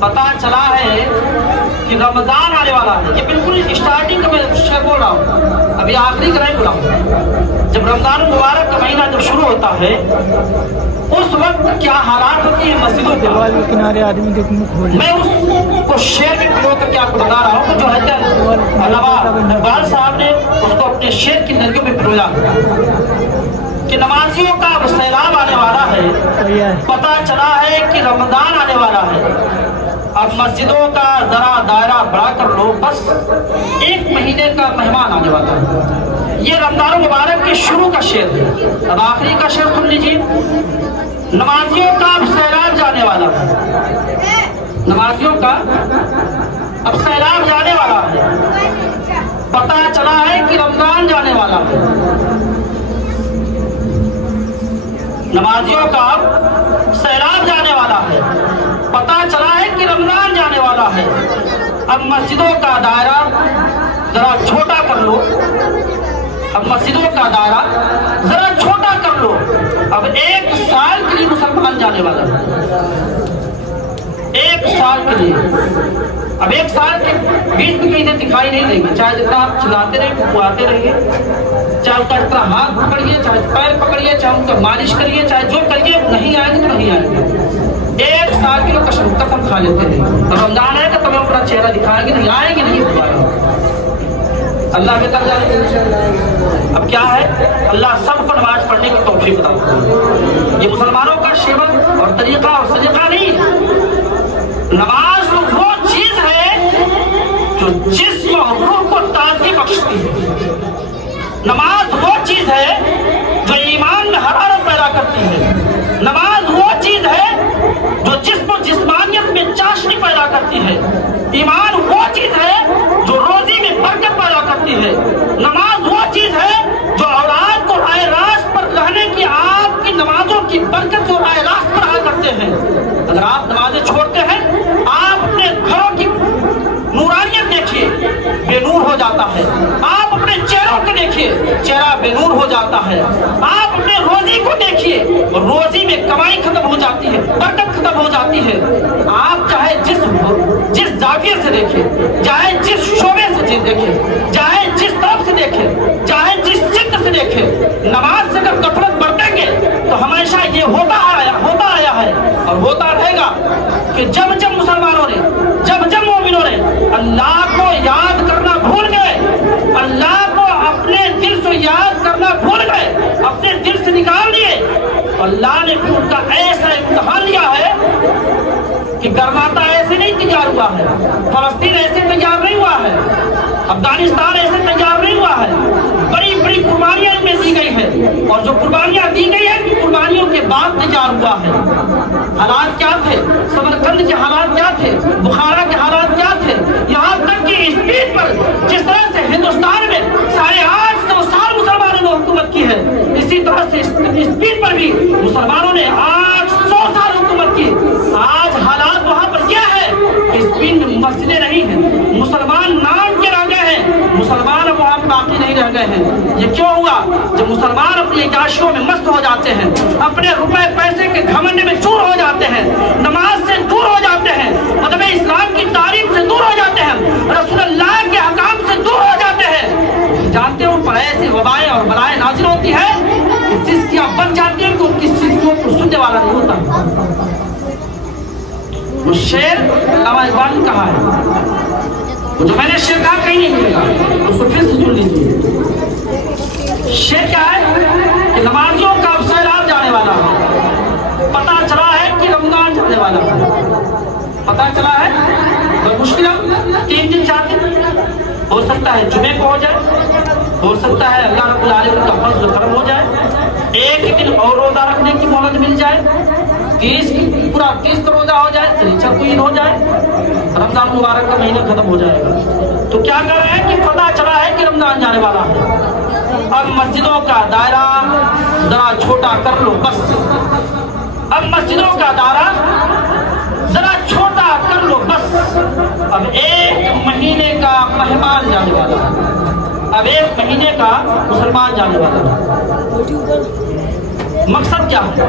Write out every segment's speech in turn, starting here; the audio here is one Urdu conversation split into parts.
پتا چلا ہے کہ رمضان آنے والا ہے. یہ بالکل اسٹارٹنگ کا میں شعر بول رہا ہوں, ابھی آخری کا نہیں بولا ہوں. جب رمضان المبارک کا مہینہ جب شروع ہوتا ہے اس وقت کیا حالات ہوتی ہیں مسجدوں کے کنارے آدمی کے منہ کھول. میں اس کو شعر میں پڑھو کر کے آپ کو بتا رہا ہوں جو حضرت علامہ اقبال صاحب نے اس کو اپنے شعر کی نظریوں میں پرویا کہ نمازیوں کا اب سیلاب آنے والا ہے, پتا چلا ہے کہ رمضان آنے والا ہے, اب مسجدوں کا ذرا دائرہ بڑھا کر لو, بس ایک مہینے کا مہمان آنے والا ہے. یہ رمضان المبارک کے شروع کا شعر ہے. اب آخری کا شعر سن لیجیے. نمازیوں کا اب سیلاب جانے والا ہے, نمازیوں کا اب سیلاب جانے والا ہے, پتا چلا ہے کہ رمضان جانے والا ہے. نمازیوں کا اب سیلاب جانے والا ہے, پتا چلا ہے کہ رمضان جانے والا ہے. اب مسجدوں کا دائرہ ذرا چھوٹا کر لو, اب مسجدوں کا دائرہ ذرا چھوٹا کر لو. اب ایک سال کے لیے مسلمان جانے والا ہے, ایک سال کے لیے. اب ایک سال کے بیچ میں کہیں دکھائی نہیں دیں گے, چاہے جتنا آپ چلاتے رہے پکواتے رہیے, چاہے ان کا اتنا ہاتھ پکڑیے, چاہے پیر پکڑیے, چاہے ان کا مالش کریے, چاہے جو کریے, نہیں آئیں گے تو نہیں آئیں گے. ایک سال کے لوگ قسم کھا لیتے ہیں, رمضان ہے کہ تمہیں اپنا چہرہ دکھائیں گے, نہیں آئیں گے, نہیں دوبارہ. اللہ بہتر جانے. اب کیا ہے, اللہ سب کو نماز پڑھنے کی توفیق عطا فرمائے. یہ مسلمانوں کا شیون اور طریقہ اور سلیقہ نہیں. نماز تو وہ چیز ہے جو جسم اور روح کو تازگی بخشتی ہے. نماز وہ چیز ہے جو ایمان میں حرارت پیدا کرتی ہے. نماز وہ چیز ہے جو جسم و جسمانیت میں چاشنی پیدا کرتی ہے. ایمان وہ چیز ہے جو روزی میں برکت پیدا کرتی ہے. نماز وہ چیز ہے جو اولاد کو رائے راست پر رہنے کی آپ کی نمازوں کی برکت کو رائے راست پر آ کرتے ہیں. اگر آپ نمازیں چھوڑتے ہیں, آپ اپنے گھروں کی نورانیت دیکھیے, بے نور ہو جاتا ہے. آپ اپنے چہروں کو دیکھیے, چہرہ بے نور ہو جاتا ہے. آپ اپنے روزی کو دیکھیے, روزی میں کمائی ختم ہو جاتی ہے, برکت ختم ہو جاتی ہے. آپ چاہے جس زاویے سے دیکھیں, چاہے جس شعبے سے دیکھیں, چاہے جس طرف سے دیکھیں, چاہے جس سمت سے دیکھیں, نماز سے اگر غفلت برتیں گے تو ہمیشہ یہ ہوتا آیا ہے اور ہوتا رہے گا کہ جب مسلمانوں نے, جب مومنوں نے اللہ کو یاد کرنا بھول گئے, اللہ کو اپنے دل سے یاد کرنا بھول گئے, اپنے دل سے نکال دیے, اللہ نے ان کا ایسا امتحان لیا ہے کہ گرماتا ایسے نہیں تیار ہوا ہے, فلسطین ایسے تیار نہیں ہوا ہے, افغانستان ایسے تیار نہیں ہوا ہے. بڑی بڑی قربانیاں ان میں دی گئی ہے, اور جو قربانیاں دی گئی ہیں قربانیوں کے بعد تیار ہوا ہے. حالات کیا تھے, سمرقند کے حالات کیا تھے, بخارا کے حالات کیا تھے, یہاں تک کہ اسپین پر جس طرح سے ہندوستان میں 850 سال مسلمانوں نے حکومت کی ہے, اسی طرح سے اسپین پر بھی مسلمانوں نے 800 سال حکومت کی. آج حالات وہاں پر کیا ہے, اسپین میں مسجدیں نہیں ہیں, مسلمان نام کے رہ گئے ہیں, مسلمان اب وہاں باقی نہیں رہ گئے ہیں. یہ کیوں ہوا؟ جب مسلمان اپنی عیاشیوں میں مست ہو جاتے ہیں, اپنے روپے پیسے کے گھمنڈ میں چور ہو جاتے ہیں, نماز سے دور ہو جاتے ہیں, مذہب اسلام کی تعلیم سے دور ہو جاتے ہیں, رسول اللہ کے حکام سے دور ہو جاتے ہیں. جانتے ہیں ان پر ایسی وبائیں اور بلائیں نازل ہوتی ہے کہ جس کی آپ بن جاتی ہیں کہ ان کی چیزوں کو سننے والا نہیں ہوتا. وہ شعر علامہ اقبال نے کہا ہے, جو میں نے شعر کہا کہیں نہیں ملے گا, اس کو پھر سے سن لیجیے. شعر کیا ہے کہ نمازیوں کا اب سیلاب جانے والا ہے, پتا چلا ہے کہ رمضان جانے والا ہے. پتا چلا ہے تو مشکل 3 دن 4 دن ہو سکتا ہے, جمعے کو ہو جائے, ہو سکتا ہے اللہ رب العالمین کا فضل و کرم ہو جائے, ایک دن اور روزہ رکھنے کی مہلت مل جائے, 30 روزہ ہو جائے, سنیچر کو عید ہو جائے, رمضان مبارک کا مہینہ ختم ہو جائے گا. تو کیا کر رہے ہیں کہ پتا چلا ہے کہ رمضان جانے والا ہے, اب مسجدوں کا دائرہ ذرا چھوٹا کر لو بس. اب مسجدوں کا دائرہ ذرا چھوٹا کر لو بس. اب 1 مہینے کا مہمان جانے والا ہے, اب 1 مہینے کا مسلمان جانے والا ہے. مقصد کیا ہے؟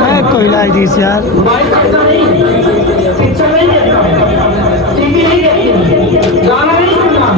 میں کوئلہ جی سے یار موبائل کرتا نہیں، پکچر نہیں دیکھتا، ٹی وی نہیں دیکھتی، گانا نہیں سننا،